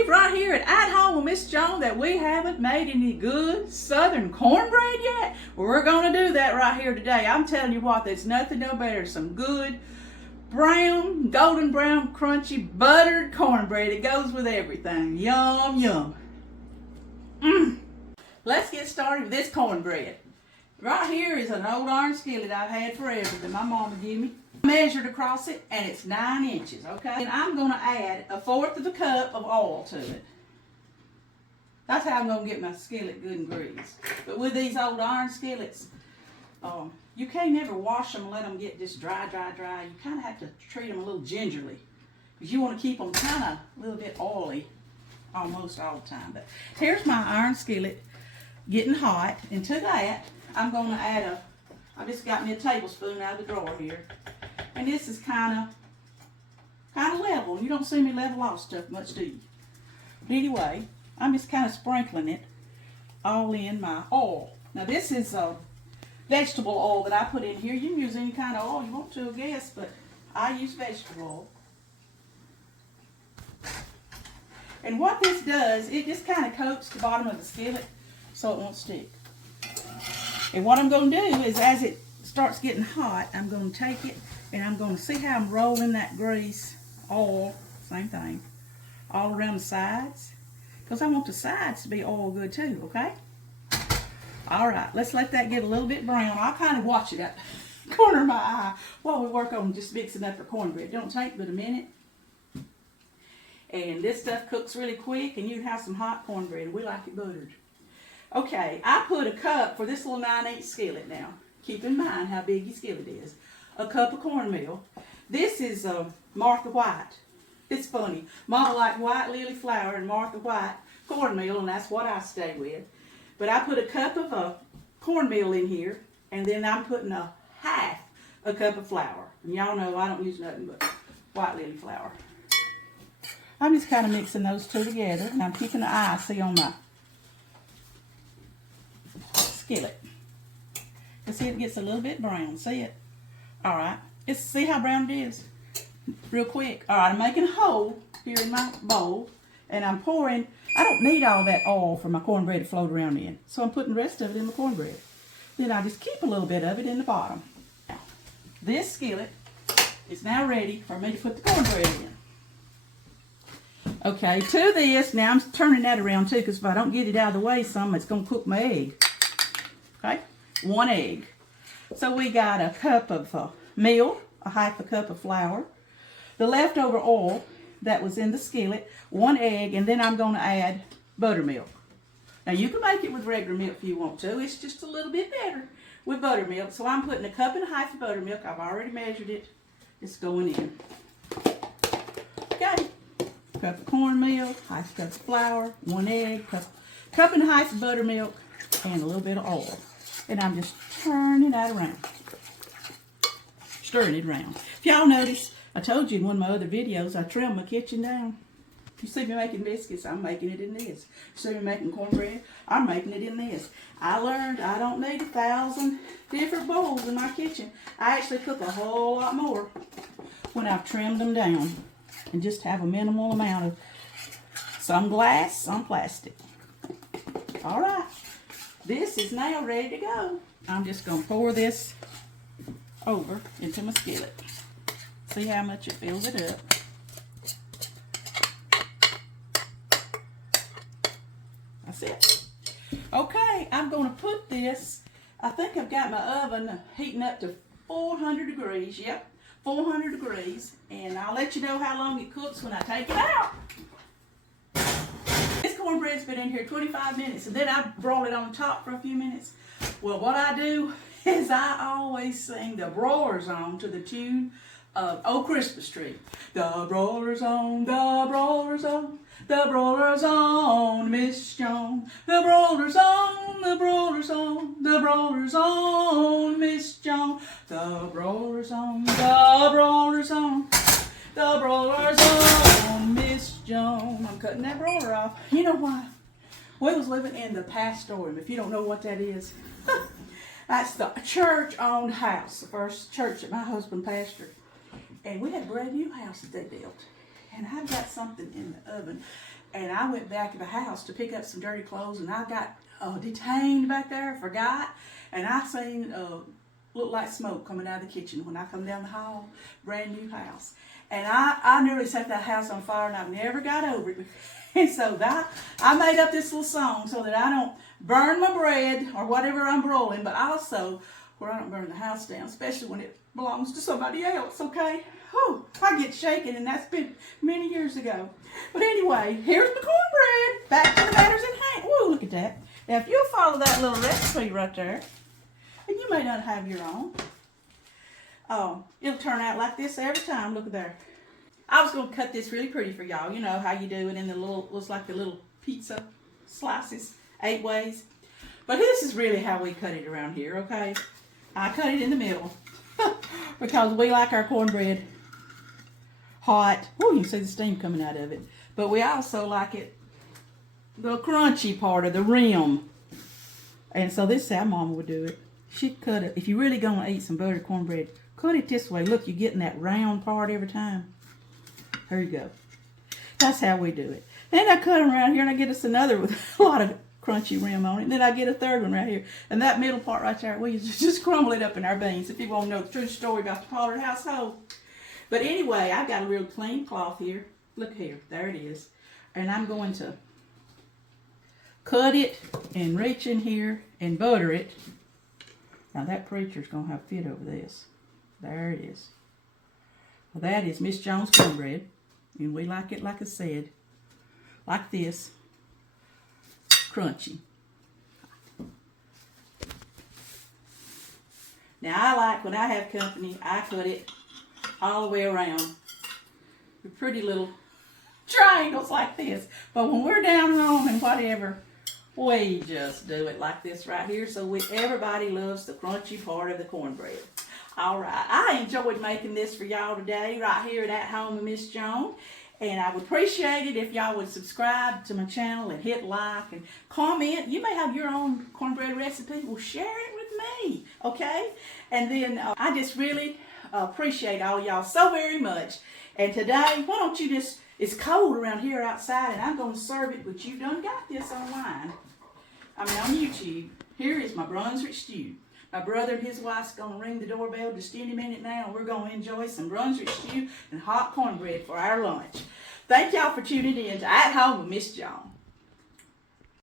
believe right here at home with Miss Joan that we haven't made any good southern cornbread yet? Well, we're going to do that right here today. I'm telling you what, there's nothing no better. Some good brown, golden brown, crunchy, buttered cornbread. It goes with everything. Yum, yum. Let's get started with this cornbread. Right here is an old iron skillet I've had forever that my mama gave me. I measured across it and it's 9 inches, okay? And I'm going to add 1/4 of a cup of oil to it. That's how I'm going to get my skillet good and greased. But with these old iron skillets, you can't never wash them and let them get just dry. You kind of have to treat them a little gingerly because you want to keep them kind of a little bit oily almost all the time. But here's my iron skillet getting hot, and to that I'm going to add I just got me a tablespoon out of the drawer here, and this is kind of level. You don't see me level off stuff much, do you? But anyway, I'm just kind of sprinkling it all in my oil. Now this is vegetable oil that I put in here. You can use any kind of oil you want to, I guess, but I use vegetable oil. And what this does, it just kind of coats the bottom of the skillet so it won't stick. And what I'm going to do is, as it starts getting hot, I'm going to take it and I'm going to see how I'm rolling that grease, oil, same thing, all around the sides. Because I want the sides to be oil good too, okay? All right, let's let that get a little bit brown. I'll kind of watch it at the corner of my eye while we work on just mixing up our cornbread. It don't take but a minute. And this stuff cooks really quick, and you can have some hot cornbread. We like it buttered. Okay, I put a cup for this little 9-inch skillet now. Keep in mind how big your skillet is. A cup of cornmeal. This is Martha White. It's funny. Mama liked white lily flour and Martha White cornmeal, and that's what I stay with. But I put a cup of cornmeal in here, and then I'm putting half a cup of flour. And y'all know I don't use nothing but white lily flour. I'm just kind of mixing those two together, and I'm keeping an eye, see, on my skillet. You see it gets a little bit brown. See it? All right. See how brown it is? Real quick. All right, I'm making a hole here in my bowl, and I'm pouring. I don't need all that oil for my cornbread to float around in, so I'm putting the rest of it in the cornbread. Then I just keep a little bit of it in the bottom. Now, this skillet is now ready for me to put the cornbread in. Okay, to this, now I'm turning that around too, because if I don't get it out of the way some, it's going to cook my egg. Okay, 1 egg. So we got a cup of meal, a half a cup of flour, the leftover oil that was in the skillet, 1 egg, and then I'm going to add buttermilk. Now you can make it with regular milk if you want to. It's just a little bit better with buttermilk. So I'm putting a cup and a half of buttermilk. I've already measured it. It's going in. Okay. Cup of cornmeal, half cup of flour, 1 egg, cup and a half of buttermilk, and a little bit of oil. And I'm just turning that around. Stirring it around. If y'all notice, I told you in one of my other videos, I trimmed my kitchen down. You see me making biscuits, I'm making it in this. You see me making cornbread, I'm making it in this. I learned I don't need 1,000 different bowls in my kitchen. I actually cook a whole lot more when I've trimmed them down and just have a minimal amount of some glass, some plastic. All right, this is now ready to go. I'm just going to pour this over into my skillet. See how much it fills it up. That's it. Okay, I'm going to put this, I think I've got my oven heating up to 400 degrees. Yep, 400 degrees. And I'll let you know how long it cooks when I take it out. This cornbread's been in here 25 minutes, and then I broil it on top for a few minutes. Well, what I do is I always sing the broilers on to the tune of Oh Christmas Tree. The broilers on, the broilers on, the broilers on, Miss Joan. The broilers on, the broilers on, the broilers on, Miss Joan. The broilers on, the broilers on, the broilers on, Miss Joan. I'm cutting that broiler off. You know why? We was living in the pastorum. If you don't know what that is, that's the church-owned house, the first church that my husband pastored. And we had a brand new house that they built. And I've got something in the oven and I went back to the house to pick up some dirty clothes, and I got detained back there, forgot, and I seen looked like smoke coming out of the kitchen when I come down the hall, brand new house. And I nearly set that house on fire, and I've never got over it. And so I made up this little song so that I don't burn my bread or whatever I'm broiling, but also where I don't burn the house down, especially when it belongs to somebody else, okay? Whew, I get shaken, and that's been many years ago. But anyway, here's the cornbread. Back to the matters at hand. Woo, look at that. Now, if you'll follow that little recipe right there, and you may not have your own, it'll turn out like this every time. Look at there. I was going to cut this really pretty for y'all. You know how you do it in the little, looks like the little pizza slices, 8 ways. But this is really how we cut it around here, okay? I cut it in the middle because we like our cornbread hot. Oh, you can see the steam coming out of it. But we also like it the crunchy part of the rim. And so this is how Mama would do it. She'd cut it. If you're really going to eat some buttered cornbread, cut it this way. Look, you're getting that round part every time. Here you go. That's how we do it. Then I cut them around here, and I get us another with a lot of crunchy rim on it. And then I get a third one right here. And that middle part right there, we just crumble it up in our beans if you want to know the true story about the Pollard household. But anyway, I've got a real clean cloth here. Look here. There it is. And I'm going to cut it and reach in here and butter it. Now that preacher's going to have fit over this. There it is. Well, that is Miss Joan's cornbread. And we like it, like I said, like this, crunchy. Now I like, when I have company, I cut it all the way around. With pretty little triangles like this. But when we're down home and whatever, we just do it like this right here. So everybody loves the crunchy part of the cornbread. All right, I enjoyed making this for y'all today right here at Home with Miss Joan. And I would appreciate it if y'all would subscribe to my channel and hit like and comment. You may have your own cornbread recipe. Well, share it with me, okay? And then I just really appreciate all y'all so very much. And today, why don't you just, it's cold around here outside, and I'm going to serve it, but you done got this online. I mean, on YouTube. Here is my Brunswick stew. My brother and his wife's going to ring the doorbell just any minute now, and we're going to enjoy some Brunswick stew and hot cornbread for our lunch. Thank y'all for tuning in to At Home with Miss Joan.